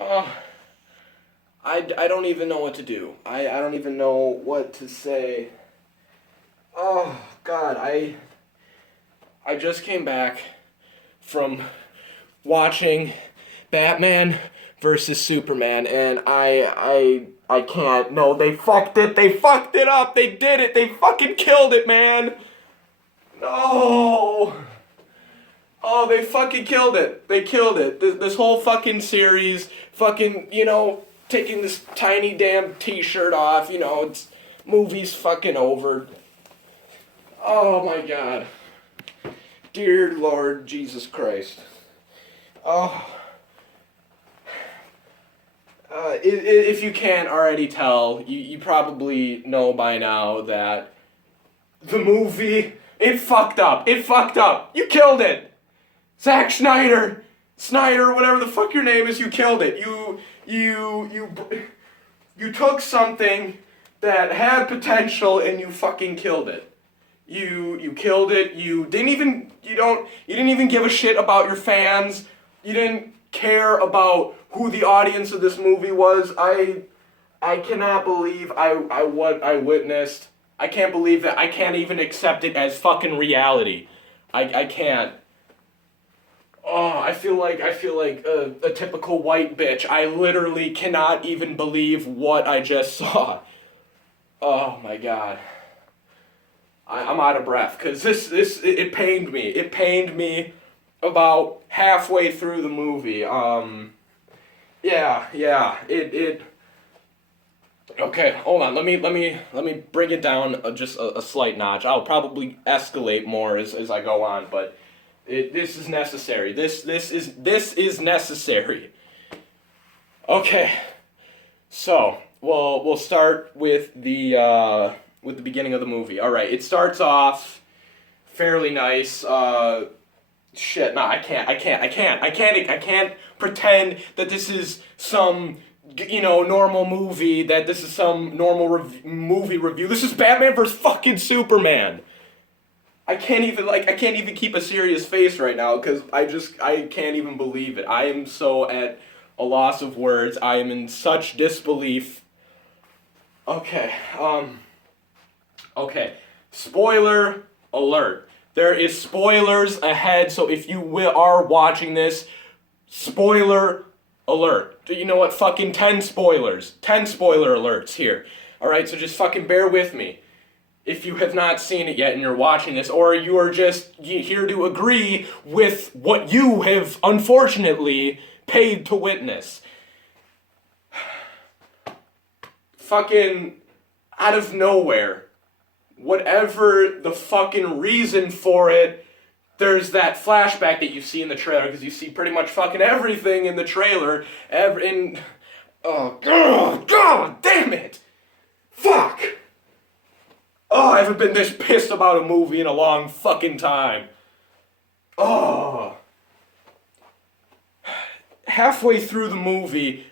Oh, I don't even know what to do. I don't even know what to say. Oh, God, I just came back from watching Batman versus Superman, and I can't. No, they fucked it. They fucked it up. They did it. They fucking killed it, man. No. Oh, they fucking killed it. They killed it. This whole fucking series, fucking, taking this tiny damn t-shirt off, it's movie's fucking over. Oh my God. Dear Lord Jesus Christ. Oh. If you can't already tell, you probably know by now that the movie, it fucked up. It fucked up. You killed it. Zack Snyder, whatever the fuck your name is, you killed it. You took something that had potential and you fucking killed it. You killed it. You didn't even give a shit about your fans. You didn't care about who the audience of this movie was. I cannot believe what I witnessed. I can't believe that. I can't even accept it as fucking reality. I can't. Oh, I feel like a typical white bitch. I literally cannot even believe what I just saw. Oh my God. I'm out of breath because it pained me. It pained me about halfway through the movie. Yeah. It. Okay, hold on. Let me bring it down just a slight notch. I'll probably escalate more as I go on, but this is necessary. This is necessary. Okay, so we'll start with the beginning of the movie. All right, it starts off fairly nice. Shit, no, I can't pretend that this is some normal movie, that this is some normal movie review. This is Batman vs. fucking Superman. I can't even keep a serious face right now because I can't even believe it. I am so at a loss of words. I am in such disbelief. Okay, spoiler alert. There is spoilers ahead, so if you are watching this, spoiler alert. You know what? Fucking 10 spoilers. 10 spoiler alerts here. Alright, so just fucking bear with me. If you have not seen it yet and you're watching this, or you are just here to agree with what you have unfortunately paid to witness. Fucking out of nowhere, whatever the fucking reason for it, there's that flashback that you see in the trailer, because you see pretty much fucking everything in the trailer. Oh, God damn it! Fuck! Oh, I haven't been this pissed about a movie in a long fucking time. Oh. Halfway through the movie,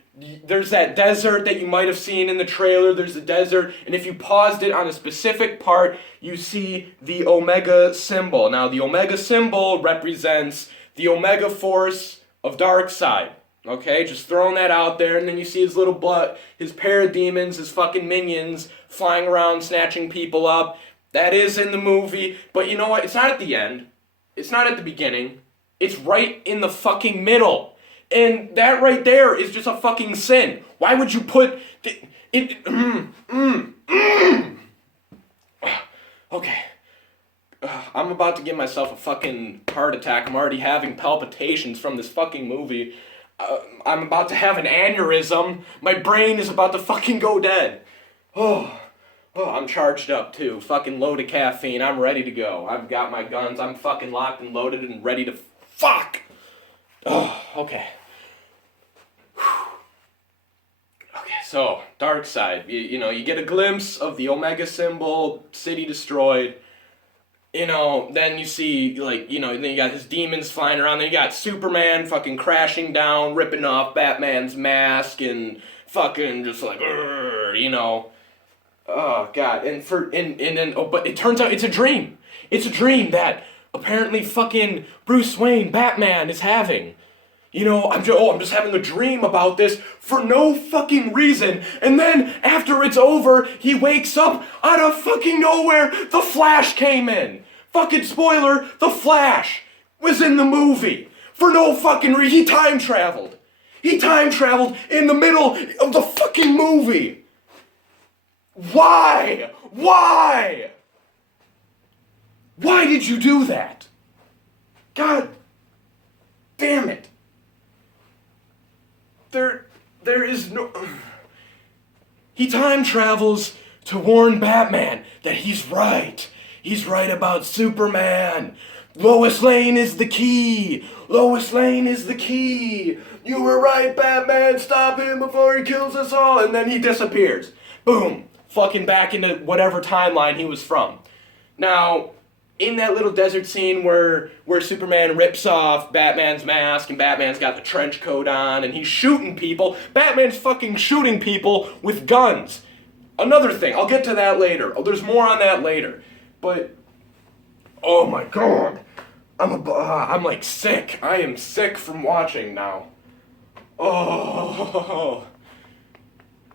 there's that desert that you might have seen in the trailer. There's a desert, and if you paused it on a specific part, you see the Omega symbol. Now, the Omega symbol represents the Omega Force of Darkseid. Okay, just throwing that out there, and then you see his little his parademons, his fucking minions, flying around, snatching people up. That is in the movie, but you know what? It's not at the end. It's not at the beginning. It's right in the fucking middle. And that right there is just a fucking sin. Why would you put it? Okay. I'm about to give myself a fucking heart attack. I'm already having palpitations from this fucking movie. I'm about to have an aneurysm. My brain is about to fucking go dead. Oh, I'm charged up too. Fucking load of caffeine. I'm ready to go. I've got my guns. I'm fucking locked and loaded and ready to fuck. Oh, okay. Okay, so Darkseid. You get a glimpse of the Omega symbol, city destroyed. Then you see, then you got his demons flying around, then you got Superman fucking crashing down, ripping off Batman's mask, and fucking just like, oh God, but it turns out it's a dream. It's a dream that apparently fucking Bruce Wayne, Batman, is having. I'm just having a dream about this for no fucking reason. And then after it's over, he wakes up out of fucking nowhere. The Flash came in. Fucking spoiler, The Flash was in the movie for no fucking reason. He time traveled. He time traveled in the middle of the fucking movie. Why? Why? Why did you do that? God damn it. There is no... He time travels to warn Batman that he's right. He's right about Superman. Lois Lane is the key. Lois Lane is the key. You were right, Batman. Stop him before he kills us all. And then he disappears. Boom. Fucking back into whatever timeline he was from. Now, in that little desert scene where Superman rips off Batman's mask and Batman's got the trench coat on and he's shooting people, Batman's fucking shooting people with guns. Another thing, I'll get to that later. Oh, there's more on that later. But, oh my god, I'm like sick. I am sick from watching now. Oh.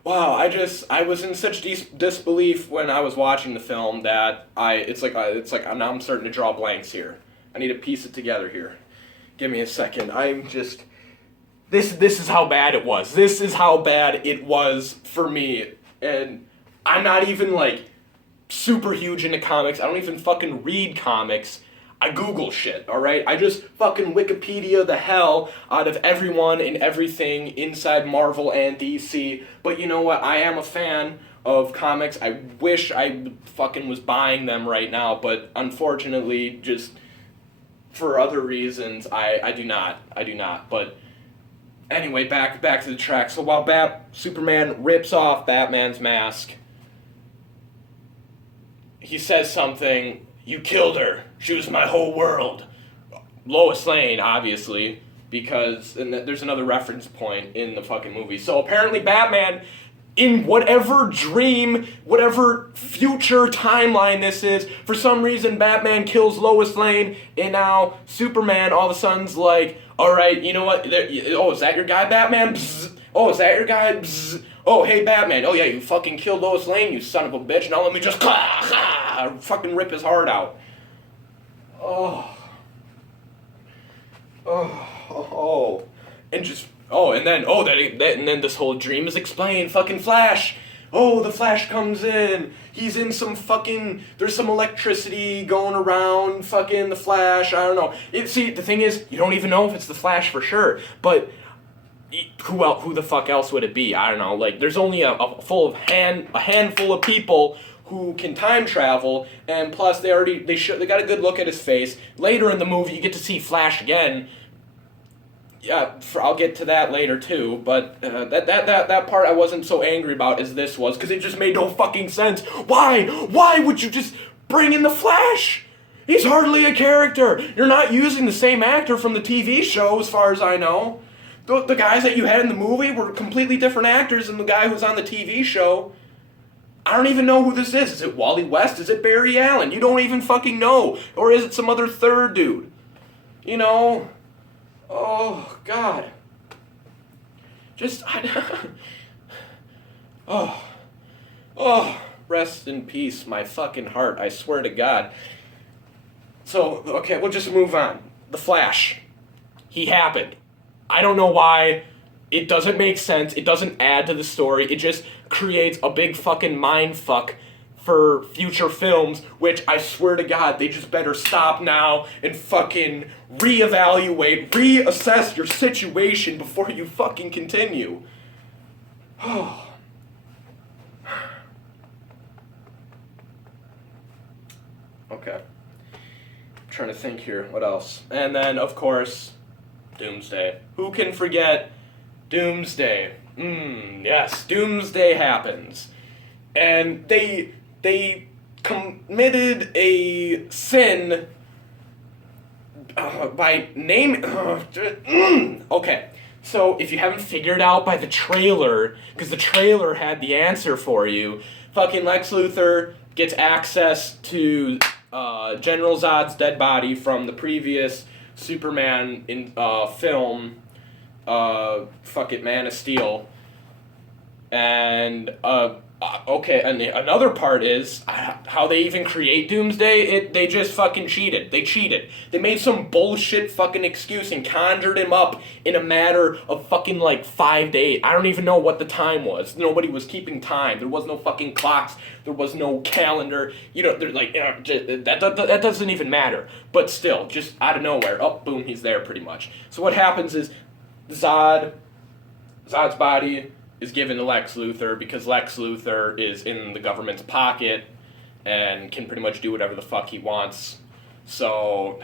Wow, I was in such disbelief when I was watching the film that it's like now I'm starting to draw blanks here. I need to piece it together here. Give me a second. I'm just this is how bad it was. This is how bad it was for me. And I'm not even like super huge into comics. I don't even fucking read comics. I Google shit, alright? I just fucking Wikipedia the hell out of everyone and everything inside Marvel and DC. But you know what? I am a fan of comics. I wish I fucking was buying them right now, but unfortunately, just for other reasons, I do not. I do not. But anyway, back to the track. So while Superman rips off Batman's mask, he says something... You killed her. She was my whole world. Lois Lane, obviously, because there's another reference point in the fucking movie. So apparently Batman, in whatever dream, whatever future timeline this is, for some reason Batman kills Lois Lane, and now Superman all of a sudden's like, alright, you know what? Is that your guy, Batman? Bzz. Oh, is that your guy? Bzz. Oh, hey, Batman. Oh, yeah, you fucking killed Lois Lane, you son of a bitch. Now let me just fucking rip his heart out. Oh. And then this whole dream is explained. Fucking Flash. Oh, the Flash comes in. He's in some fucking... There's some electricity going around. Fucking the Flash. I don't know. See, the thing is, you don't even know if it's the Flash for sure. But... Who the fuck else would it be? I don't know. Like, there's only a handful of people who can time travel, and plus they got a good look at his face. Later in the movie, you get to see Flash again. Yeah, I'll get to that later too. But that part I wasn't so angry about as this was, because it just made no fucking sense. Why would you just bring in the Flash? He's hardly a character. You're not using the same actor from the TV show, as far as I know. The guys that you had in the movie were completely different actors than the guy who's on the TV show. I don't even know who this is. Is it Wally West? Is it Barry Allen? You don't even fucking know. Or is it some other third dude? You know? Oh, God. Rest in peace, my fucking heart. I swear to God. So, okay, we'll just move on. The Flash. He happened. I don't know why. It doesn't make sense. It doesn't add to the story. It just creates a big fucking mindfuck for future films, which I swear to God, they just better stop now and fucking reassess your situation before you fucking continue. Oh. Okay. I'm trying to think here. What else? And then, of course... Doomsday. Who can forget Doomsday? Yes, Doomsday happens. And they committed a sin by name... Okay, so if you haven't figured out by the trailer, because the trailer had the answer for you, fucking Lex Luthor gets access to General Zod's dead body from the previous Superman in film, fuck it, Man of Steel. And okay, and another part is how they even create Doomsday. They just fucking cheated. They cheated. They made some bullshit fucking excuse and conjured him up in a matter of fucking like 5 days. I don't even know what the time was. Nobody was keeping time. There was no fucking clocks. There was no calendar. You know, they're like, that doesn't even matter. But still, just out of nowhere, boom, he's there pretty much. So what happens is Zod's body is given to Lex Luthor because Lex Luthor is in the government's pocket and can pretty much do whatever the fuck he wants. So,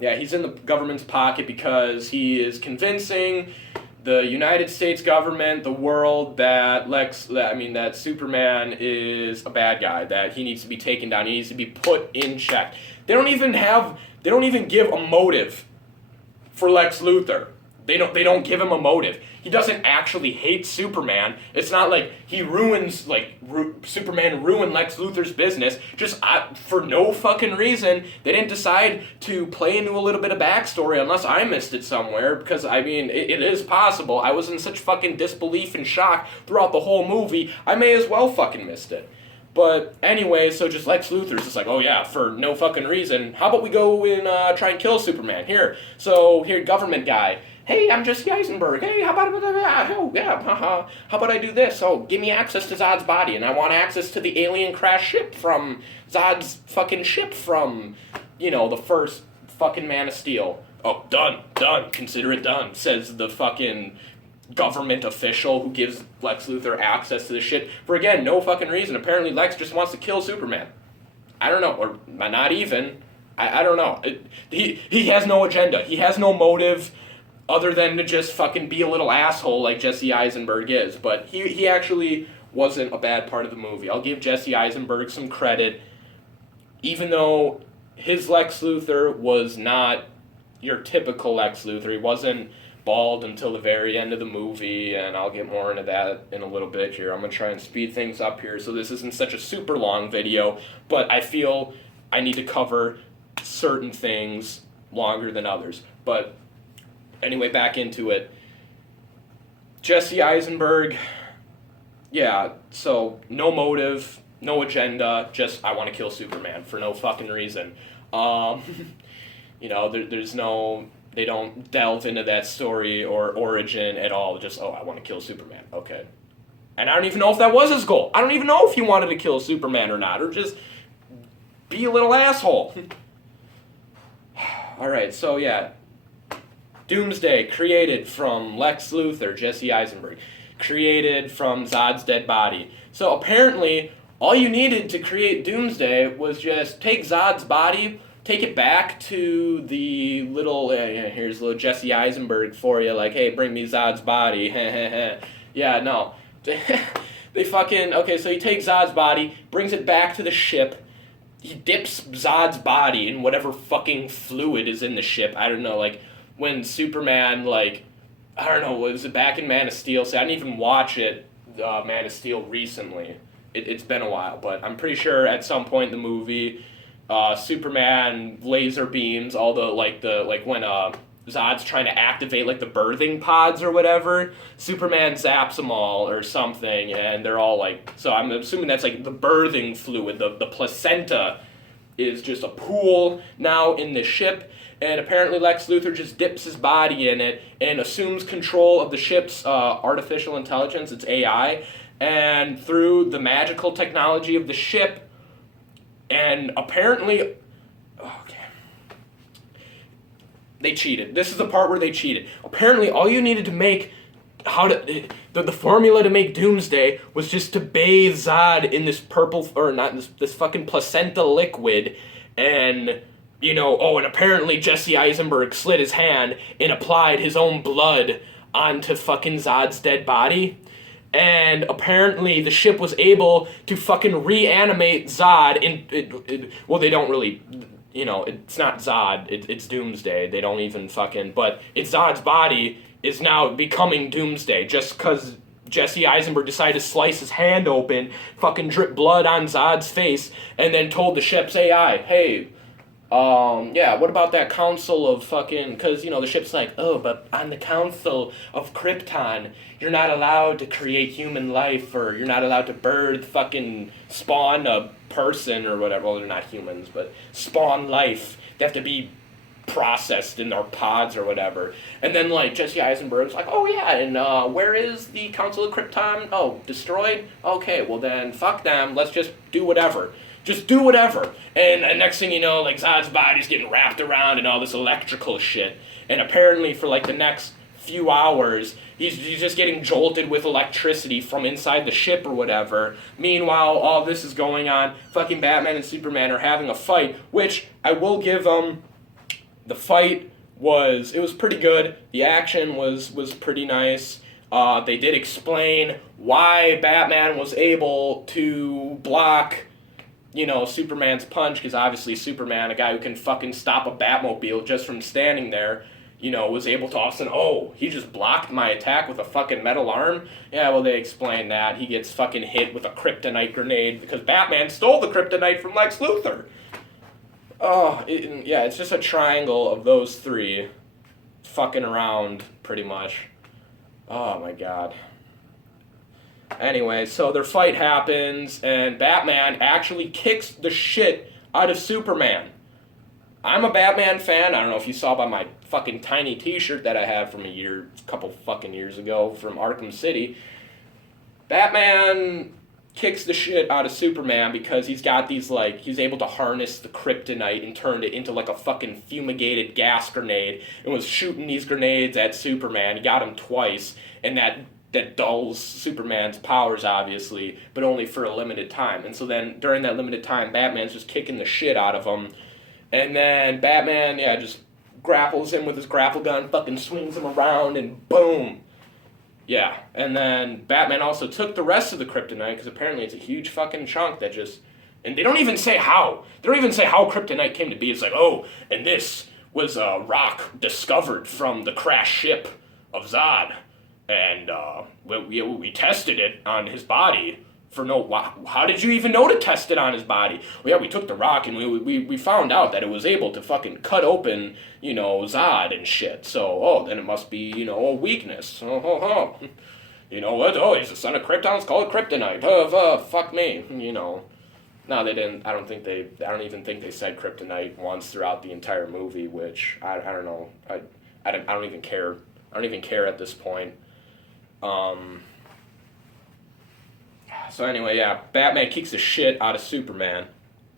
yeah, he's in the government's pocket because he is convincing the United States government, the world, that Superman is a bad guy, that he needs to be taken down, he needs to be put in check. They don't even give a motive for Lex Luthor. They don't give him a motive. He doesn't actually hate Superman. It's not like he ruins, Superman ruined Lex Luthor's business just for no fucking reason. They didn't decide to play into a little bit of backstory unless I missed it somewhere, because, it is possible. I was in such fucking disbelief and shock throughout the whole movie, I may as well fucking missed it. But anyway, so just Lex Luthor's just like, oh yeah, for no fucking reason, how about we go and try and kill Superman? Here, government guy. Hey, I'm Jesse Eisenberg. Hey, how about I do this? Oh, give me access to Zod's body, and I want access to the alien crash ship from Zod's fucking ship from, the first fucking Man of Steel. Oh, done. Consider it done, says the fucking government official who gives Lex Luthor access to the ship for, again, no fucking reason. Apparently, Lex just wants to kill Superman. I don't know, or not even. I don't know. He has no agenda. He has no motive other than to just fucking be a little asshole like Jesse Eisenberg is. But he actually wasn't a bad part of the movie. I'll give Jesse Eisenberg some credit, even though his Lex Luthor was not your typical Lex Luthor. He wasn't bald until the very end of the movie, and I'll get more into that in a little bit here. I'm going to try and speed things up here so this isn't such a super long video, but I feel I need to cover certain things longer than others. But anyway, back into it. Jesse Eisenberg, yeah, so no motive, no agenda, just I want to kill Superman for no fucking reason. There's no, they don't delve into that story or origin at all, just, I want to kill Superman, okay. And I don't even know if that was his goal. I don't even know if he wanted to kill Superman or not, or just be a little asshole. Alright, so yeah. Doomsday, created from Lex Luthor, Jesse Eisenberg. Created from Zod's dead body. So apparently, all you needed to create Doomsday was just take Zod's body, take it back to the little, here's little Jesse Eisenberg for you, like, hey, bring me Zod's body, yeah, no. They fucking, okay, so he takes Zod's body, brings it back to the ship, he dips Zod's body in whatever fucking fluid is in the ship, I don't know, like, when Superman, was it back in Man of Steel? See, I didn't even watch it, Man of Steel, recently. It's been a while, but I'm pretty sure at some point in the movie, Superman laser beams all when Zod's trying to activate the birthing pods or whatever, Superman zaps them all or something, and they're all so I'm assuming that's the birthing fluid, the placenta is just a pool now in the ship. And apparently Lex Luthor just dips his body in it and assumes control of the ship's artificial intelligence, its AI, and through the magical technology of the ship, and apparently, they cheated. This is the part where they cheated. Apparently all you needed to make, the formula to make Doomsday was just to bathe Zod in this this fucking placenta liquid, and and apparently Jesse Eisenberg slit his hand and applied his own blood onto fucking Zod's dead body. And apparently the ship was able to fucking reanimate Zod they don't really, it's not Zod, it's Doomsday. They don't even but it's Zod's body is now becoming Doomsday just because Jesse Eisenberg decided to slice his hand open, fucking drip blood on Zod's face, and then told the ship's AI, hey, Yeah, what about that council of fucking, because, the ship's like, oh, but on the council of Krypton, you're not allowed to create human life, or you're not allowed to fucking spawn a person or whatever. Well, they're not humans, but spawn life. They have to be processed in their pods or whatever. And then, like, Jesse Eisenberg's like, oh, yeah, and where is the Council of Krypton? Oh, destroyed? Okay, well then, fuck them. Let's just do whatever. Just do whatever. And next thing you know, like, Zod's body's getting wrapped around and all this electrical shit. And apparently, for like the next few hours, he's just getting jolted with electricity from inside the ship or whatever. Meanwhile, all this is going on. Fucking Batman and Superman are having a fight, which I will give them. The fight was pretty good. The action was pretty nice. They did explain why Batman was able to block, Superman's punch, because obviously Superman, a guy who can fucking stop a Batmobile just from standing there, was able to all of a sudden, oh, he just blocked my attack with a fucking metal arm? Yeah, well, they explained that. He gets fucking hit with a kryptonite grenade because Batman stole the kryptonite from Lex Luthor. Oh, yeah, it's just a triangle of those three fucking around, pretty much. Oh my god. Anyway, so their fight happens, and Batman actually kicks the shit out of Superman. I'm a Batman fan. I don't know if you saw by my fucking tiny t-shirt that I had from a couple fucking years ago from Arkham City. Batman kicks the shit out of Superman because he's got these, like, he's able to harness the kryptonite and turned it into like a fucking fumigated gas grenade and was shooting these grenades at Superman. He got him twice, and that dulls Superman's powers, obviously, but only for a limited time. And so then, during that limited time, Batman's just kicking the shit out of him. And then Batman, yeah, just grapples him with his grapple gun, fucking swings him around, and boom. Yeah, and then Batman also took the rest of the kryptonite, because apparently it's a huge fucking chunk that just... And they don't even say how. They don't even say how kryptonite came to be. It's like, oh, and this was a rock discovered from the crashed ship of Zod. And we tested it on his body for how did you even know to test it on his body? Well, yeah, we took the rock and we found out that it was able to fucking cut open, Zod and shit. So, then it must be, a weakness. You know what? Oh, he's the son of Krypton. It's called kryptonite. Fuck me. No, they didn't. I don't even think they said kryptonite once throughout the entire movie, which I don't know. I don't even care. I don't even care at this point. So anyway, yeah, Batman kicks the shit out of Superman.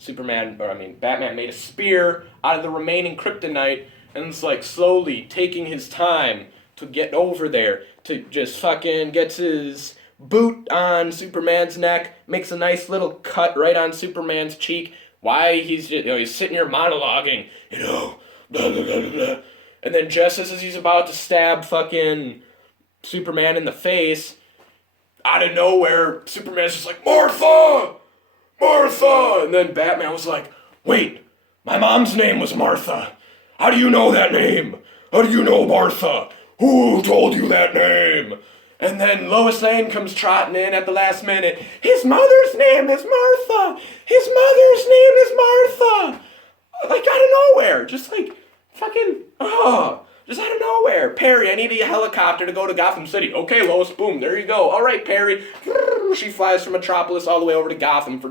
Batman made a spear out of the remaining kryptonite and it's like slowly taking his time to get over there to just fucking gets his boot on Superman's neck, makes a nice little cut right on Superman's cheek. Why he's just, he's sitting here monologuing, blah, blah, blah, blah, blah. And then just as he's about to stab fucking Superman in the face, out of nowhere, Superman's just like, Martha! Martha! And then Batman was like, wait, my mom's name was Martha. How do you know that name? How do you know Martha? Who told you that name? And then Lois Lane comes trotting in at the last minute. His mother's name is Martha! His mother's name is Martha! Like, out of nowhere. Just like, fucking, just out of nowhere. Perry, I need a helicopter to go to Gotham City. Okay, Lois, boom, there you go. All right, Perry. She flies from Metropolis all the way over to Gotham for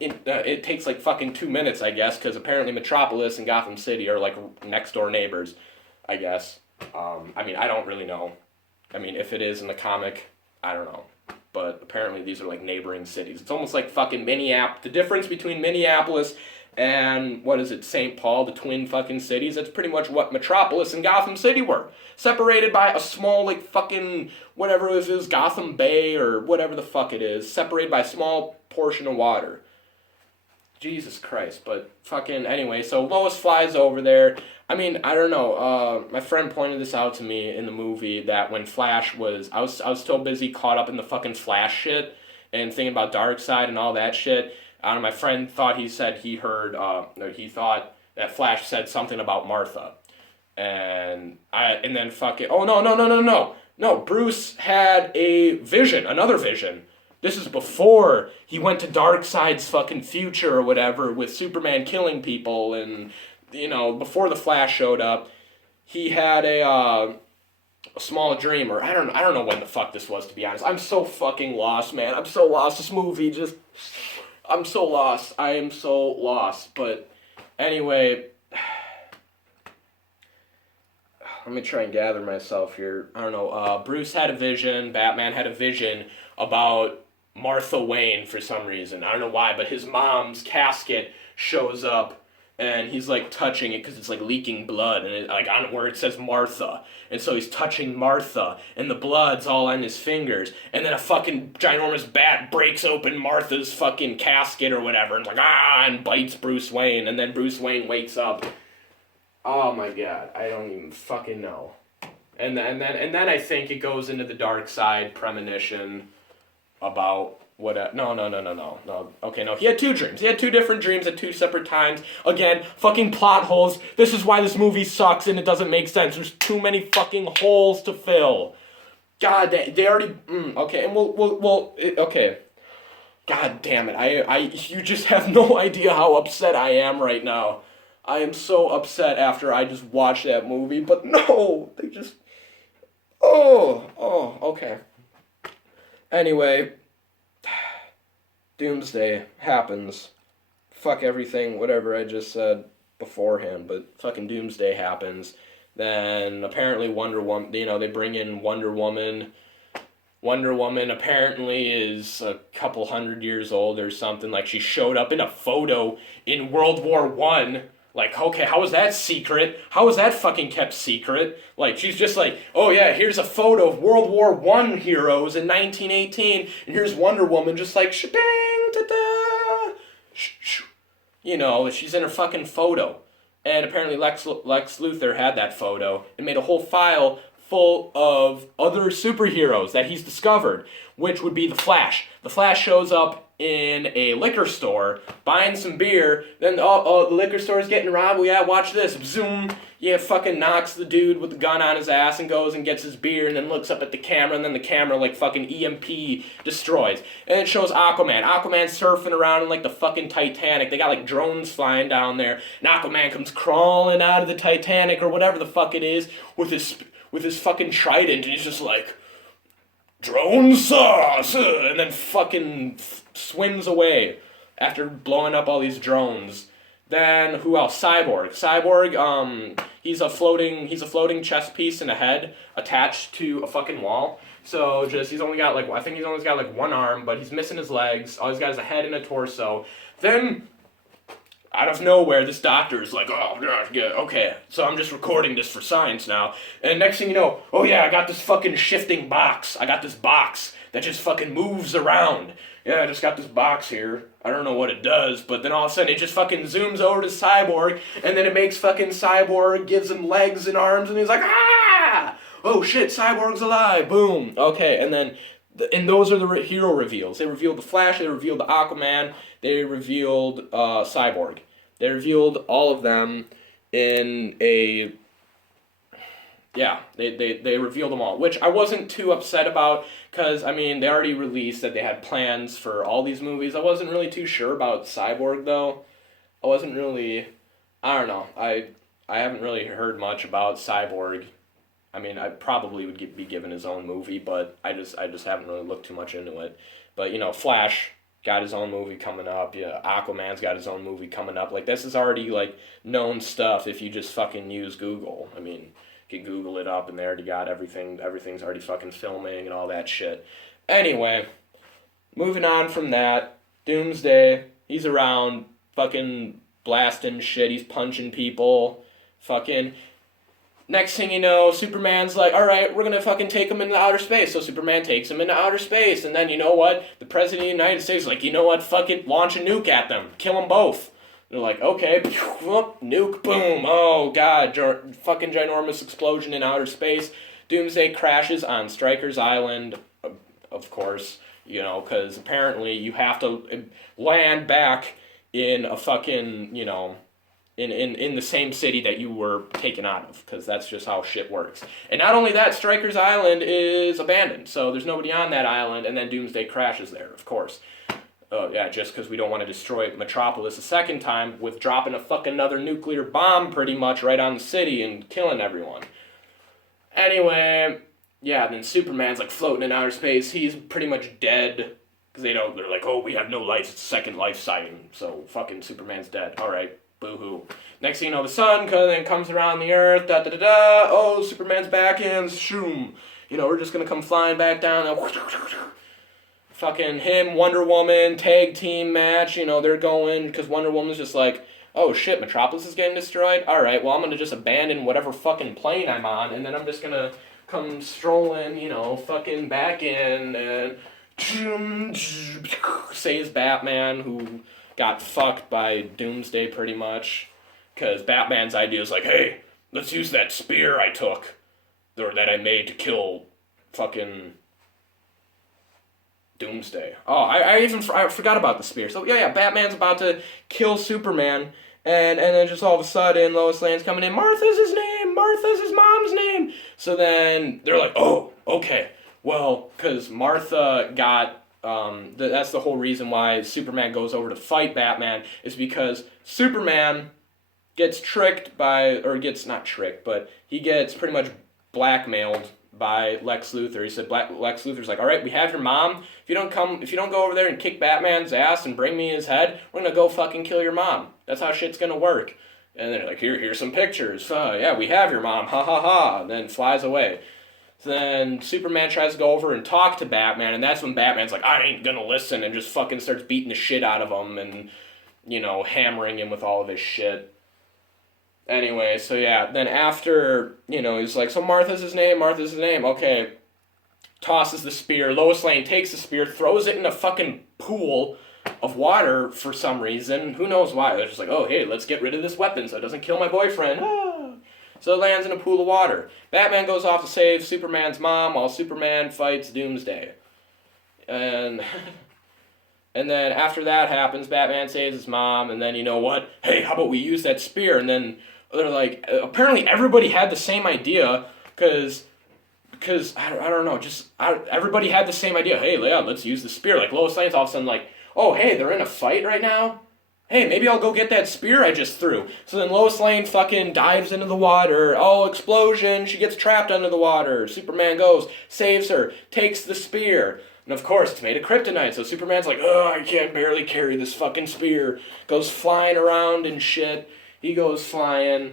it takes like fucking 2 minutes, I guess, because apparently Metropolis and Gotham City are like next door neighbors, I guess. I don't really know. If it is in the comic, I don't know. But apparently these are like neighboring cities. It's almost like fucking Minneapolis. The difference between Minneapolis and, St. Paul, the twin fucking cities, that's pretty much what Metropolis and Gotham City were. Separated by a small, like, fucking, whatever it is, Gotham Bay, or whatever the fuck it is, separated by a small portion of water. Jesus Christ, but fucking, anyway, so Lois flies over there. I don't know, my friend pointed this out to me in the movie, that when Flash was, I was so busy caught up in the fucking Flash shit, and thinking about Darkseid and all that shit. My friend thought he thought that Flash said something about Martha. And then fucking, oh no, Bruce had another vision, This is before he went to Darkseid's fucking future or whatever with Superman killing people and, before the Flash showed up. He had a small dream, or I don't know when the fuck this was, to be honest. I'm so fucking lost, man. I'm so lost. This movie just, I'm so lost. I am so lost. But anyway, let me try and gather myself here. I don't know. Bruce had a vision. Batman had a vision about Martha Wayne for some reason. I don't know why, but his mom's casket shows up and he's like touching it because it's like leaking blood and like on where it says Martha, and so he's touching Martha and the blood's all on his fingers, and then a fucking ginormous bat breaks open Martha's fucking casket or whatever and it's like and bites Bruce Wayne, and then Bruce Wayne wakes up. Oh my god, I don't even fucking know. And then I think it goes into the Darkseid premonition about what? No. Okay, no. He had two dreams. He had two different dreams at two separate times. Again, fucking plot holes. This is why this movie sucks and it doesn't make sense. There's too many fucking holes to fill. God, they already. Okay, and okay. God damn it! You just have no idea how upset I am right now. I am so upset after I just watched that movie. But no, they just. Okay. Anyway, Doomsday happens. Fuck everything, whatever I just said beforehand, but fucking Doomsday happens. Then apparently Wonder Woman, they bring in Wonder Woman. Wonder Woman apparently is a couple hundred years old or something. Like, she showed up in a photo in World War One. Like, okay, how was that secret? How was that fucking kept secret? Like, she's just like, oh yeah, here's a photo of World War One heroes in 1918, and here's Wonder Woman just like, shabang, da-da, she's in her fucking photo. And apparently Lex Luthor had that photo and made a whole file full of other superheroes that he's discovered, which would be the Flash. The Flash shows up in a liquor store, buying some beer, then the liquor store is getting robbed. Well, yeah, watch this. Zoom. Yeah, fucking knocks the dude with the gun on his ass and goes and gets his beer and then looks up at the camera, and then the camera like fucking EMP destroys. And it shows Aquaman. Aquaman's surfing around in like the fucking Titanic. They got like drones flying down there, and Aquaman comes crawling out of the Titanic or whatever the fuck it is with his fucking trident, and he's just like, drone sauce, and then fucking swims away after blowing up all these drones. Then who else? Cyborg. He's a floating chess piece in a head attached to a fucking wall. So he's only got like one arm, but he's missing his legs. All he's got is a head and a torso. Then out of nowhere, this doctor is like, oh, yeah, okay, so I'm just recording this for science now. And next thing you know, oh yeah, I got this fucking shifting box. I got this box that just fucking moves around. Yeah, I just got this box here. I don't know what it does, but then all of a sudden it just fucking zooms over to Cyborg, and then it makes fucking Cyborg, gives him legs and arms, and he's like, ah! Oh shit, Cyborg's alive, boom. Okay, and then, and those are the hero reveals. They revealed the Flash, they revealed the Aquaman, they revealed Cyborg. They revealed all of them in a... Yeah, they revealed them all, which I wasn't too upset about, because, I mean, they already released that they had plans for all these movies. I wasn't really too sure about Cyborg, though. I wasn't really... I don't know. I haven't really heard much about Cyborg. I mean, I probably would be given his own movie, but I just haven't really looked too much into it. But, Flash got his own movie coming up. Yeah, Aquaman's got his own movie coming up. Like, this is already, like, known stuff if you just fucking use Google. I mean, you can Google it up and they already got everything. Everything's already fucking filming and all that shit. Anyway, moving on from that, Doomsday, he's around fucking blasting shit. He's punching people. Fucking... Next thing you know, Superman's like, alright, we're gonna fucking take him into outer space. So Superman takes him into outer space. And then, you know what? The President of the United States is like, you know what? Fuck it, launch a nuke at them. Kill them both. They're like, okay, nuke, boom. Oh, God, fucking ginormous explosion in outer space. Doomsday crashes on Stryker's Island, of course, because apparently you have to land back in a fucking, in the same city that you were taken out of, because that's just how shit works. And not only that, Stryker's Island is abandoned, so there's nobody on that island, and then Doomsday crashes there, of course. Yeah, just because we don't want to destroy Metropolis a second time with dropping a fucking another nuclear bomb pretty much right on the city and killing everyone. Anyway, yeah, then Superman's like floating in outer space. He's pretty much dead. Because they're like, oh, we have no life, it's a second life sighting, so fucking Superman's dead. Alright, boo-hoo. Next thing you know, the sun then comes around the earth, da-da-da-da, oh, Superman's back in, shoom. We're just gonna come flying back down, fucking him, Wonder Woman, tag team match, they're going, because Wonder Woman's just like, oh shit, Metropolis is getting destroyed? Alright, well, I'm gonna just abandon whatever fucking plane I'm on, and then I'm just gonna come strolling, fucking back in, and saves Batman, who got fucked by Doomsday pretty much, because Batman's idea is like, hey, let's use that spear I took, or that I made to kill fucking Doomsday. Oh, I forgot about the spear. So yeah, Batman's about to kill Superman, and then just all of a sudden Lois Lane's coming in, Martha's his name, Martha's his mom's name. So then they're like, oh, okay. Well, because Martha got, that's the whole reason why Superman goes over to fight Batman, is because Superman gets tricked not tricked, but he gets pretty much blackmailed by Lex Luthor. He said, Lex Luthor's like, alright, we have your mom, if you don't go over there and kick Batman's ass and bring me his head, we're gonna go fucking kill your mom. That's how shit's gonna work. And they're like, here's some pictures. Yeah, we have your mom, ha ha ha, and then flies away. Then Superman tries to go over and talk to Batman, and that's when Batman's like, I ain't gonna listen, and just fucking starts beating the shit out of him and, hammering him with all of his shit. Anyway, so yeah, then after, he's like, so Martha's his name, okay. Tosses the spear, Lois Lane takes the spear, throws it in a fucking pool of water for some reason. Who knows why? They're just like, oh, hey, let's get rid of this weapon so it doesn't kill my boyfriend. So it lands in a pool of water. Batman goes off to save Superman's mom while Superman fights Doomsday. And then after that happens, Batman saves his mom, and then you know what? Hey, how about we use that spear? And then they're like, apparently everybody had the same idea, because I don't know, everybody had the same idea. Hey, yeah, let's use the spear. Like Lois Lane's all of a sudden like, oh, hey, they're in a fight right now? Hey, maybe I'll go get that spear I just threw. So then Lois Lane fucking dives into the water. Oh, explosion. She gets trapped under the water. Superman goes, saves her, takes the spear. And of course, it's made of kryptonite. So Superman's like, oh, I can't barely carry this fucking spear. Goes flying around and shit. He goes flying.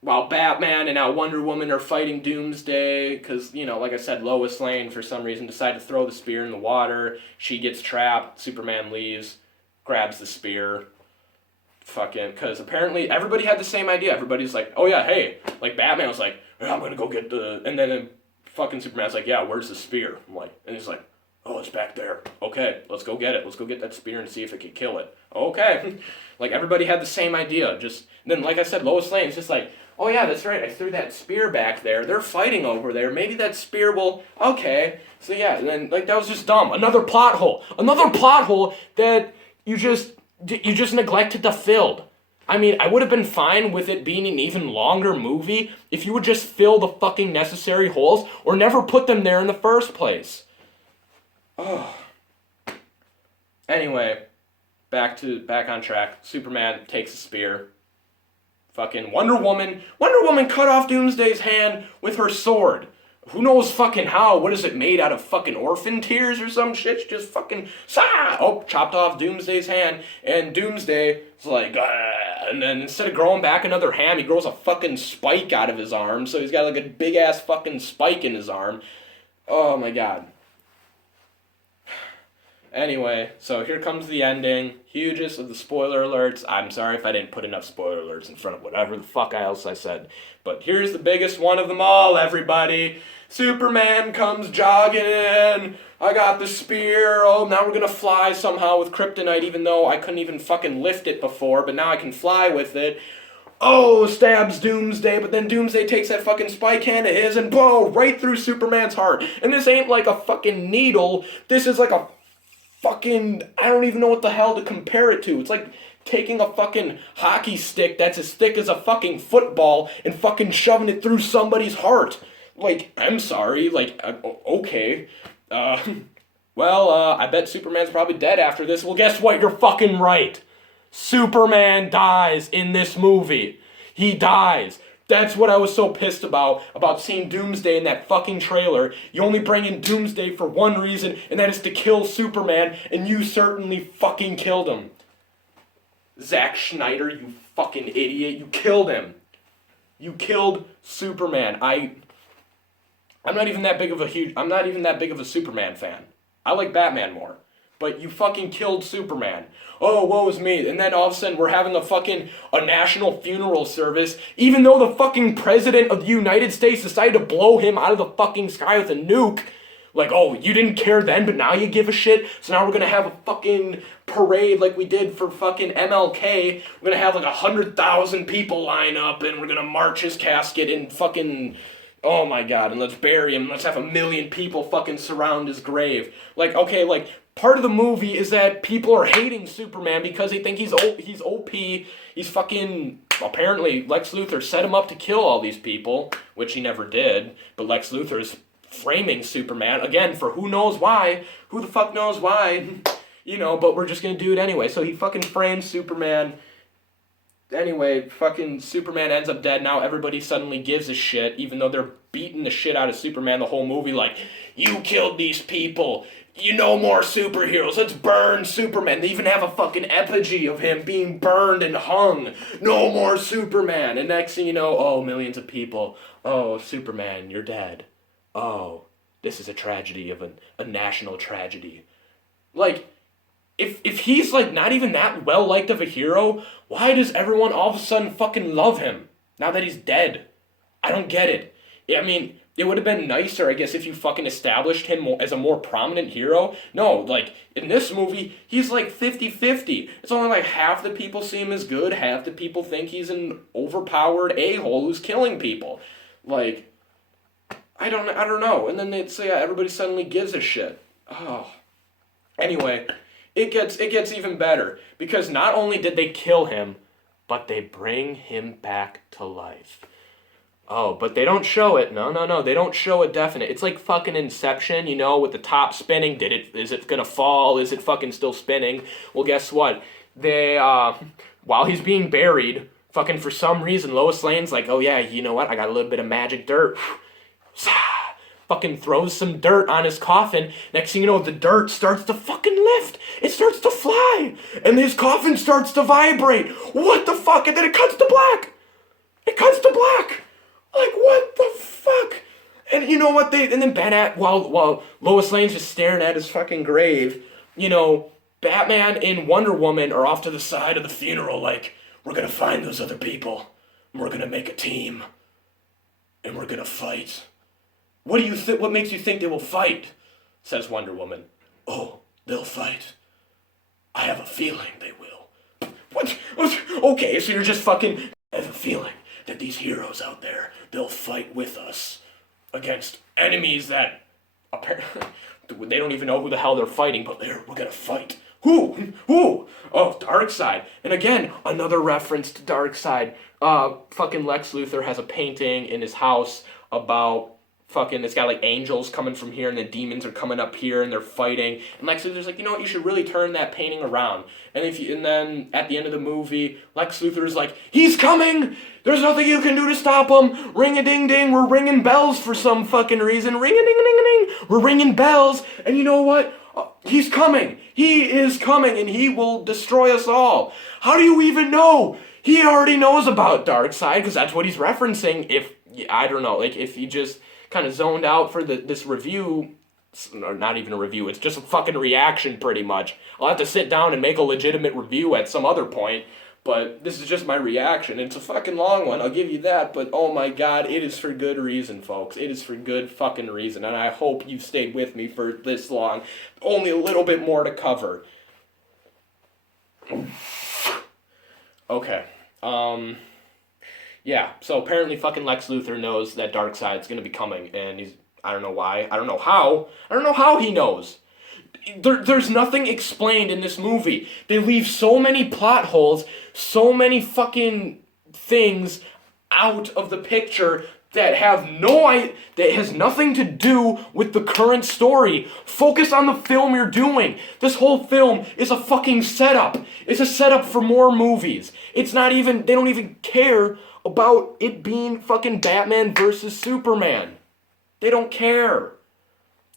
While Batman and now Wonder Woman are fighting Doomsday. Because, like I said, Lois Lane, for some reason, decided to throw the spear in the water. She gets trapped. Superman leaves. Grabs the spear, because apparently everybody had the same idea. Everybody's like, oh yeah, hey, like Batman was like, yeah, I'm gonna go get and then fucking Superman's like, yeah, where's the spear? And he's like, oh, it's back there. Okay, let's go get it. Let's go get that spear and see if it can kill it. Okay. Like everybody had the same idea. Then, like I said, Lois Lane's just like, oh yeah, that's right, I threw that spear back there. They're fighting over there. Maybe that spear will, okay. So yeah, and then that was just dumb. Another plot hole that you just neglected to fill. I mean, I would have been fine with it being an even longer movie if you would just fill the fucking necessary holes or never put them there in the first place. Oh. Anyway, back on track. Superman takes a spear. Fucking Wonder Woman cut off Doomsday's hand with her sword. Who knows fucking how? What is it made out of, fucking orphan tears or some shit? She just fucking, chopped off Doomsday's hand, and Doomsday is like, and then instead of growing back another hand, he grows a fucking spike out of his arm, so he's got like a big ass fucking spike in his arm. Oh my god. Anyway, so here comes the ending. Hugest of the spoiler alerts. I'm sorry if I didn't put enough spoiler alerts in front of whatever the fuck else I said. But here's the biggest one of them all, everybody. Superman comes jogging in. I got the spear. Oh, now we're gonna fly somehow with kryptonite, even though I couldn't even fucking lift it before, but now I can fly with it. Oh, stabs Doomsday, but then Doomsday takes that fucking spike hand of his and boom, right through Superman's heart. And this ain't like a fucking needle. This is like a fucking, I don't even know what the hell to compare it to. It's like taking a fucking hockey stick that's as thick as a fucking football and fucking shoving it through somebody's heart. Like, I'm sorry, like, okay. I bet Superman's probably dead after this. Well, guess what? You're fucking right. Superman dies in this movie. He dies. That's what I was so pissed about seeing Doomsday in that fucking trailer. You only bring in Doomsday for one reason, and that is to kill Superman, and you certainly fucking killed him. Zack Snyder, you fucking idiot. You killed him. You killed Superman. I'm not even that big of a Superman fan. I like Batman more. But you fucking killed Superman. Oh, woe is me. And then all of a sudden we're having a national funeral service, even though the fucking president of the United States decided to blow him out of the fucking sky with a nuke. Like, oh, you didn't care then, but now you give a shit? So now we're gonna have a fucking parade like we did for fucking MLK. We're gonna have like 100,000 people line up and we're gonna march his casket and fucking... Oh my god, and let's bury him. Let's have 1 million people fucking surround his grave. Like, okay, like... Part of the movie is that people are hating Superman because they think he's OP. He's fucking... Apparently, Lex Luthor set him up to kill all these people, which he never did. But Lex Luthor is framing Superman, again, for who knows why. Who the fuck knows why? You know, but we're just gonna do it anyway. So he fucking frames Superman. Anyway, fucking Superman ends up dead. Now everybody suddenly gives a shit, even though they're beating the shit out of Superman the whole movie. Like, you killed these people. You know more superheroes. Let's burn Superman. They even have a fucking effigy of him being burned and hung. No more Superman. And next thing you know, oh, millions of people. Oh, Superman, you're dead. Oh, this is a tragedy of a national tragedy. Like, if he's like not even that well liked of a hero, why does everyone all of a sudden fucking love him now that he's dead? I don't get it. I mean, it would have been nicer, I guess, if you fucking established him as a more prominent hero. No, like, in this movie, he's like 50-50. It's only like half the people see him as good, half the people think he's an overpowered a-hole who's killing people. Like, I don't know. And then they'd say, everybody suddenly gives a shit. Oh. Anyway, it gets even better. Because not only did they kill him, but they bring him back to life. Oh, but they don't show it. No. They don't show a definite. It's like fucking Inception, you know, with the top spinning. Is it gonna fall? Is it fucking still spinning? Well, guess what? They, while he's being buried, fucking for some reason, Lois Lane's like, oh yeah, you know what? I got a little bit of magic dirt. Fucking throws some dirt on his coffin. Next thing you know, the dirt starts to fucking lift. It starts to fly. And his coffin starts to vibrate. What the fuck? And then it cuts to black. Like, what the fuck? And you know what and then while Lois Lane's just staring at his fucking grave, you know, Batman and Wonder Woman are off to the side of the funeral like, we're gonna find those other people, and we're gonna make a team, and we're gonna fight. What makes you think they will fight? Says Wonder Woman. Oh, they'll fight. I have a feeling they will. What? Okay, so you're just fucking... I have a feeling that these heroes out there, they'll fight with us against enemies that apparently they don't even know who the hell they're fighting, but we're gonna fight. Who? Oh, Darkseid. And again, another reference to Darkseid. Fucking Lex Luthor has a painting in his house about fucking, it's got like angels coming from here and the demons are coming up here and they're fighting. And Lex Luthor's like, you know what, you should really turn that painting around. And then at the end of the movie, Lex Luthor's like, he's coming! There's nothing you can do to stop him! Ring-a-ding-ding, we're ringing bells for some fucking reason. Ring-a-ding-a-ding-a-ding, we're ringing bells. And you know what? He's coming. He is coming and he will destroy us all. How do you even know? He already knows about Darkseid because that's what he's referencing. I don't know, like if he just kind of zoned out for this review, or not even a review, it's just a fucking reaction pretty much. I'll have to sit down and make a legitimate review at some other point, but this is just my reaction. It's a fucking long one, I'll give you that, but oh my god, it is for good reason, folks. It is for good fucking reason, and I hope you've stayed with me for this long. Only a little bit more to cover. Okay, yeah, so apparently fucking Lex Luthor knows that Darkseid's gonna be coming, and I don't know why, I don't know how he knows. There's nothing explained in this movie. They leave so many plot holes, so many fucking things out of the picture that that has nothing to do with the current story. Focus on the film you're doing. This whole film is a fucking setup. It's a setup for more movies. It's not even, they don't even care about it being fucking Batman versus Superman. They don't care.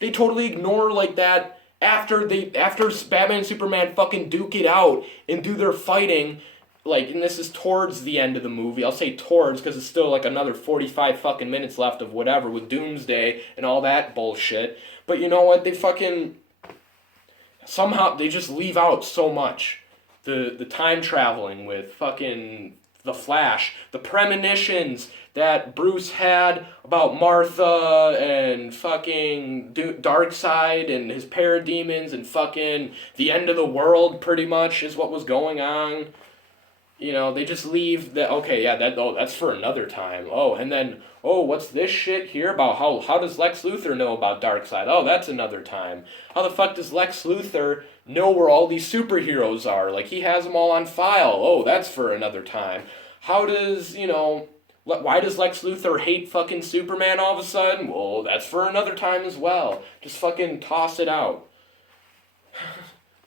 They totally ignore like that after Batman and Superman fucking duke it out and do their fighting, like, and this is towards the end of the movie. I'll say towards because it's still like another 45 fucking minutes left of whatever with Doomsday and all that bullshit. But you know what? They fucking somehow they just leave out so much. The time traveling with fucking the Flash, the premonitions that Bruce had about Martha and fucking Darkseid and his parademons and fucking the end of the world pretty much is what was going on. You know, they just leave that, okay, yeah, that's for another time. Oh, and then, what's this shit here about how does Lex Luthor know about Darkseid? Oh, that's another time. How the fuck does Lex Luthor know where all these superheroes are? Like, he has them all on file. Oh, that's for another time. How does, why does Lex Luthor hate fucking Superman all of a sudden? Well, that's for another time as well. Just fucking toss it out.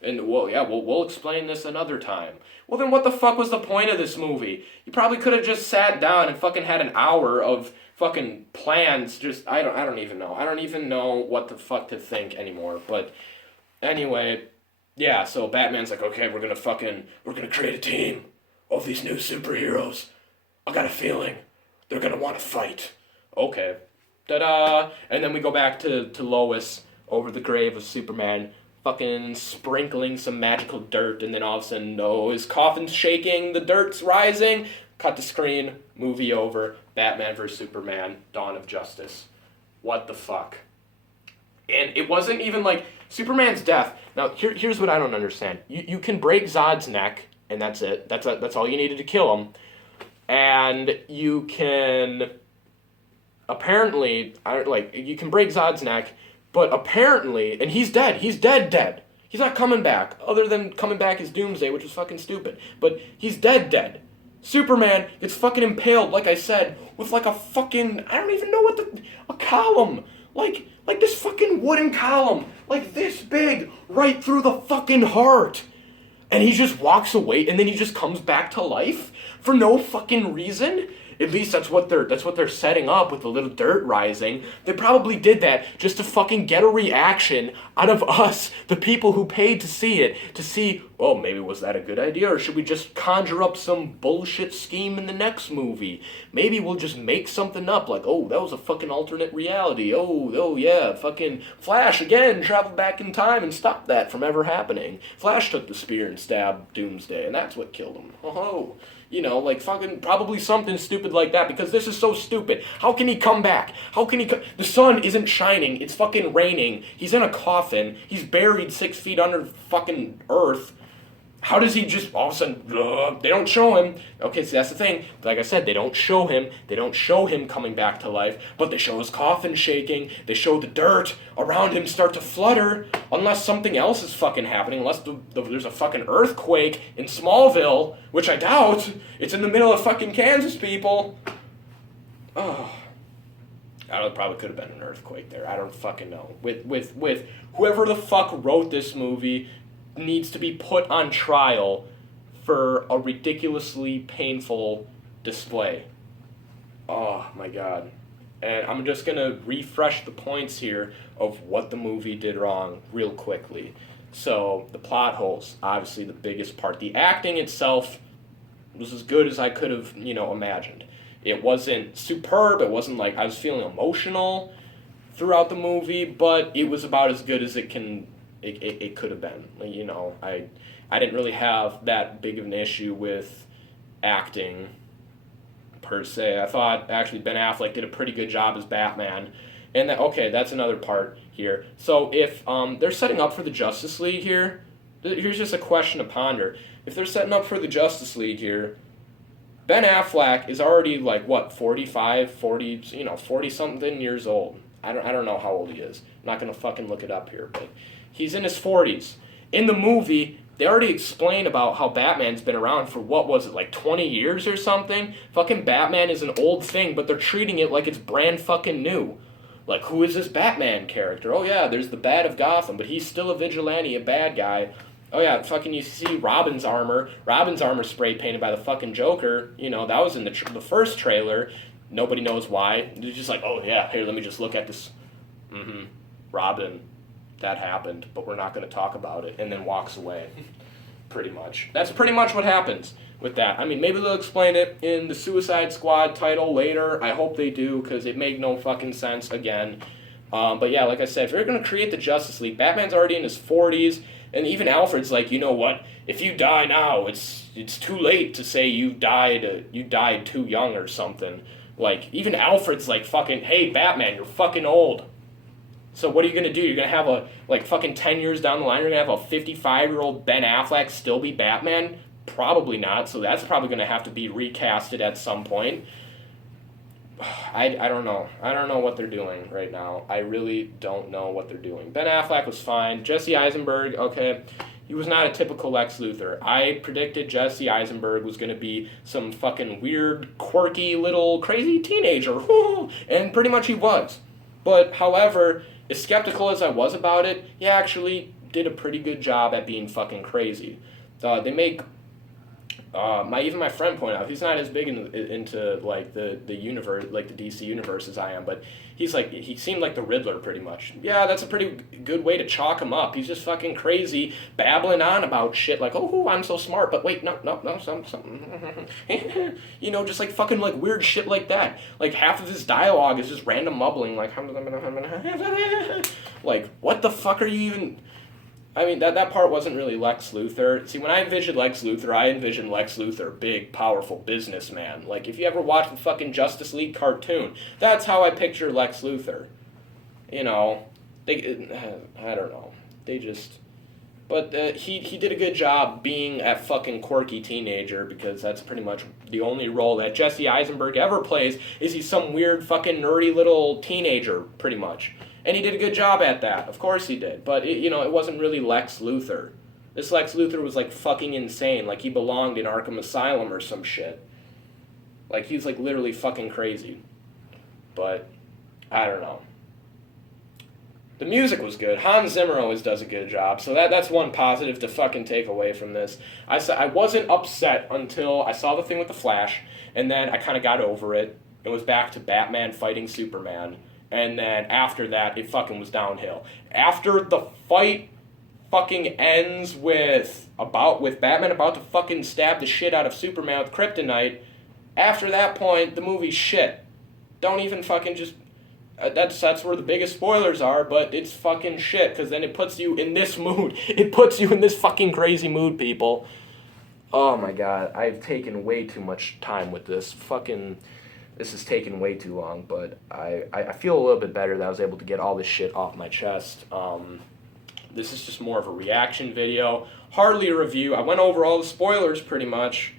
And, well, yeah, we'll explain this another time. Well, then what the fuck was the point of this movie? You probably could have just sat down and fucking had an hour of fucking plans. Just, I don't even know. I don't even know what the fuck to think anymore. But anyway, yeah, so Batman's like, okay, we're gonna create a team of these new superheroes. I got a feeling they're gonna want to fight. Okay. Ta-da! And then we go back to Lois over the grave of Superman, fucking sprinkling some magical dirt, and then all of a sudden, his coffin's shaking, the dirt's rising, cut the screen, movie over, Batman vs. Superman, Dawn of Justice. What the fuck? And it wasn't even like, Superman's death, now here's what I don't understand. You can break Zod's neck, and that's it, that's all you needed to kill him, and you can, apparently, you can break Zod's neck, but apparently, and he's dead. He's dead. He's not coming back, other than coming back as Doomsday, which is fucking stupid. But he's dead. Superman gets fucking impaled, like I said, with like a fucking, I don't even know a column. Like this fucking wooden column, like this big, right through the fucking heart. And he just walks away, and then he just comes back to life for no fucking reason. At least that's what they're setting up with the little dirt rising. They probably did that just to fucking get a reaction out of us, the people who paid to see it, to see, oh, maybe was that a good idea, or should we just conjure up some bullshit scheme in the next movie? Maybe we'll just make something up, like, oh, that was a fucking alternate reality. Oh yeah, fucking Flash again traveled back in time and stopped that from ever happening. Flash took the spear and stabbed Doomsday, and that's what killed him. Oh. Like fucking probably something stupid like that, because this is so stupid. How can he come back? The sun isn't shining. It's fucking raining. He's in a coffin. He's buried 6 feet under fucking earth. How does he just all of a sudden, they don't show him. Okay, so that's the thing. Like I said, they don't show him. They don't show him coming back to life, but they show his coffin shaking. They show the dirt around him start to flutter, unless something else is fucking happening, unless there's a fucking earthquake in Smallville, which I doubt. It's in the middle of fucking Kansas, people. Oh. Probably could have been an earthquake there. I don't fucking know. With whoever the fuck wrote this movie needs to be put on trial for a ridiculously painful display. Oh my god. And I'm just gonna refresh the points here of what the movie did wrong real quickly. So, the plot holes, obviously the biggest part. The acting itself was as good as I could have, imagined. It wasn't superb, it wasn't like I was feeling emotional throughout the movie, but it was about as good as it could have been. I didn't really have that big of an issue with acting per se. I thought actually Ben Affleck did a pretty good job as Batman. And that's another part here. So if they're setting up for the Justice League here, here's just a question to ponder. If they're setting up for the Justice League here, Ben Affleck is already 45, 40 something years old. I don't know how old he is. I'm not going to fucking look it up here, but He's in his 40s. In the movie, they already explain about how Batman's been around for, what was it, like 20 years or something? Fucking Batman is an old thing, but they're treating it like it's brand fucking new. Like, who is this Batman character? Oh yeah, there's the Bat of Gotham, but he's still a vigilante, a bad guy. Oh yeah, fucking you see Robin's armor spray painted by the fucking Joker. You know, that was in the first trailer. Nobody knows why. They're just like, oh yeah, here, let me just look at this. Robin, that happened, but we're not going to talk about it, and then walks away. Pretty much. That's pretty much what happens with that. I mean, maybe they'll explain it in the Suicide Squad title later. I hope they do, because it made no fucking sense again. But yeah, like I said, if you're going to create the Justice League, Batman's already in his 40s, and even Alfred's like, you know what? If you die now, it's too late to say you died too young or something. Like, even Alfred's like, fucking, hey, Batman, you're fucking old. So what are you going to do? You're going to have fucking 10 years down the line, you're going to have a 55-year-old Ben Affleck still be Batman? Probably not, so that's probably going to have to be recasted at some point. I don't know. I don't know what they're doing right now. I really don't know what they're doing. Ben Affleck was fine. Jesse Eisenberg, okay, he was not a typical Lex Luthor. I predicted Jesse Eisenberg was going to be some fucking weird, quirky, little, crazy teenager. And pretty much he was. But, however, as skeptical as I was about it, he actually did a pretty good job at being fucking crazy. They make even my friend pointed out he's not as big into like the universe, like the DC universe as I am, but he seemed like the Riddler pretty much. Yeah, that's a pretty good way to chalk him up. He's just fucking crazy, babbling on about shit like, oh, I'm so smart, but wait, no, something, you know, just like fucking like weird shit like that. Like half of his dialogue is just random mumbling, like, like what the fuck are you even? I mean, that part wasn't really Lex Luthor. See, when I envisioned Lex Luthor, big, powerful businessman. Like, if you ever watch the fucking Justice League cartoon, that's how I picture Lex Luthor. You know, I don't know. But he did a good job being a fucking quirky teenager, because that's pretty much the only role that Jesse Eisenberg ever plays, is he's some weird fucking nerdy little teenager, pretty much. And he did a good job at that. Of course he did. But, it wasn't really Lex Luthor. This Lex Luthor was, like, fucking insane. Like, he belonged in Arkham Asylum or some shit. Like, he's, like, literally fucking crazy. But, I don't know. The music was good. Hans Zimmer always does a good job. So that's one positive to fucking take away from this. I wasn't upset until I saw the thing with the Flash. And then I kind of got over it. It was back to Batman fighting Superman. And then after that, it fucking was downhill. After the fight fucking ends with Batman about to fucking stab the shit out of Superman with kryptonite, after that point, the movie's shit. Don't even fucking just... That's where the biggest spoilers are, but it's fucking shit, because then it puts you in this mood. It puts you in this fucking crazy mood, people. Oh my god, I've taken way too much time with this fucking... This has taken way too long, but I feel a little bit better that I was able to get all this shit off my chest. This is just more of a reaction video. Hardly a review. I went over all the spoilers pretty much.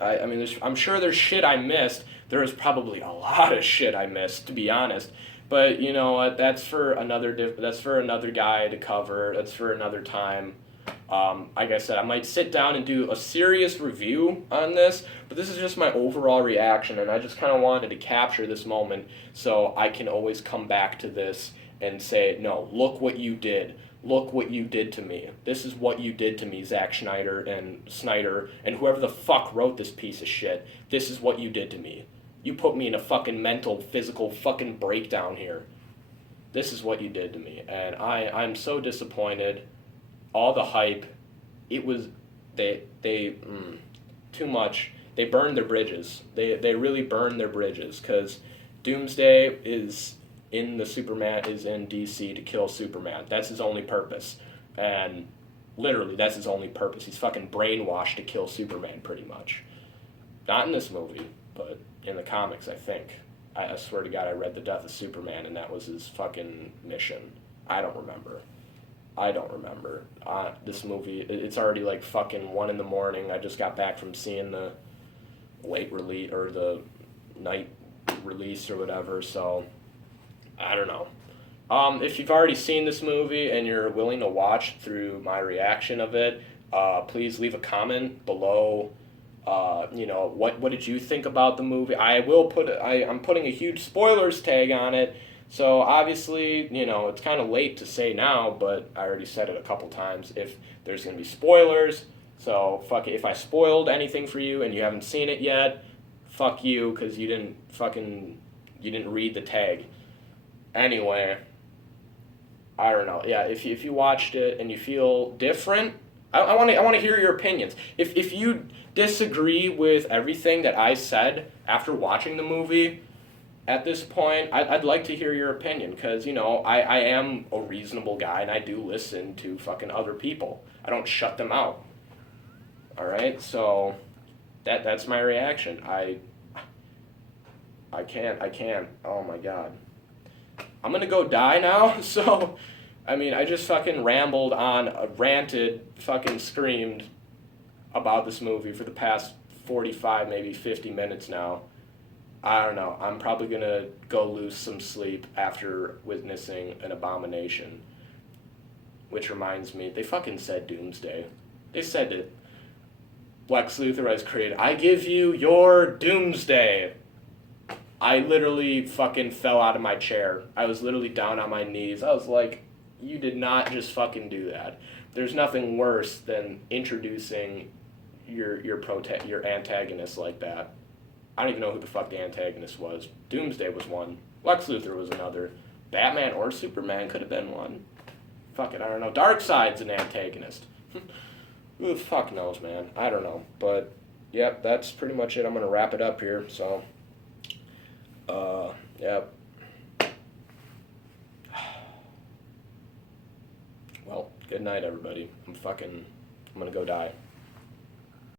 I mean, I'm sure there's shit I missed. There is probably a lot of shit I missed, to be honest. But you know what? That's for another guy to cover. That's for another time. Like I said, I might sit down and do a serious review on this, but this is just my overall reaction, and I just kind of wanted to capture this moment so I can always come back to this and say, no, look what you did. Look what you did to me. This is what you did to me, Zack Snyder, and whoever the fuck wrote this piece of shit. This is what you did to me. You put me in a fucking mental, physical fucking breakdown here. This is what you did to me, and I'm so disappointed. All the hype, it was, too much. They burned their bridges. They really burned their bridges, because Doomsday is in DC to kill Superman. That's his only purpose. And literally, that's his only purpose. He's fucking brainwashed to kill Superman, pretty much. Not in this movie, but in the comics, I think. I swear to God, I read The Death of Superman, and that was his fucking mission. I don't remember. This movie, it's already like fucking 1 a.m. I just got back from seeing the late release, or the night release or whatever, so I don't know. If you've already seen this movie and you're willing to watch through my reaction of it, please leave a comment below. What did you think about the movie? I'm putting a huge spoilers tag on it. So obviously, it's kind of late to say now, but I already said it a couple times. If there's gonna be spoilers, so fuck it. If I spoiled anything for you and you haven't seen it yet, fuck you, cause you didn't read the tag. Anyway, I don't know. Yeah, if you watched it and you feel different, I want to hear your opinions. If you disagree with everything that I said after watching the movie, at this point, I'd like to hear your opinion because I am a reasonable guy and I do listen to fucking other people. I don't shut them out. All right, so that's my reaction. I can't. Oh my god. I'm gonna go die now. So, I mean, I just fucking rambled on, ranted, fucking screamed about this movie for the past 45, maybe 50 minutes now. I don't know. I'm probably gonna go lose some sleep after witnessing an abomination. Which reminds me, they fucking said Doomsday. They said that Lex Luthor has created, I give you your Doomsday. I literally fucking fell out of my chair. I was literally down on my knees. I was like, you did not just fucking do that. There's nothing worse than introducing your antagonist like that. I don't even know who the fuck the antagonist was. Doomsday was one. Lex Luthor was another. Batman or Superman could have been one. Fuck it, I don't know. Darkseid's an antagonist. Who the fuck knows, man? I don't know. But, yep, that's pretty much it. I'm going to wrap it up here, so... Yep. Well, good night, everybody. I'm gonna go die.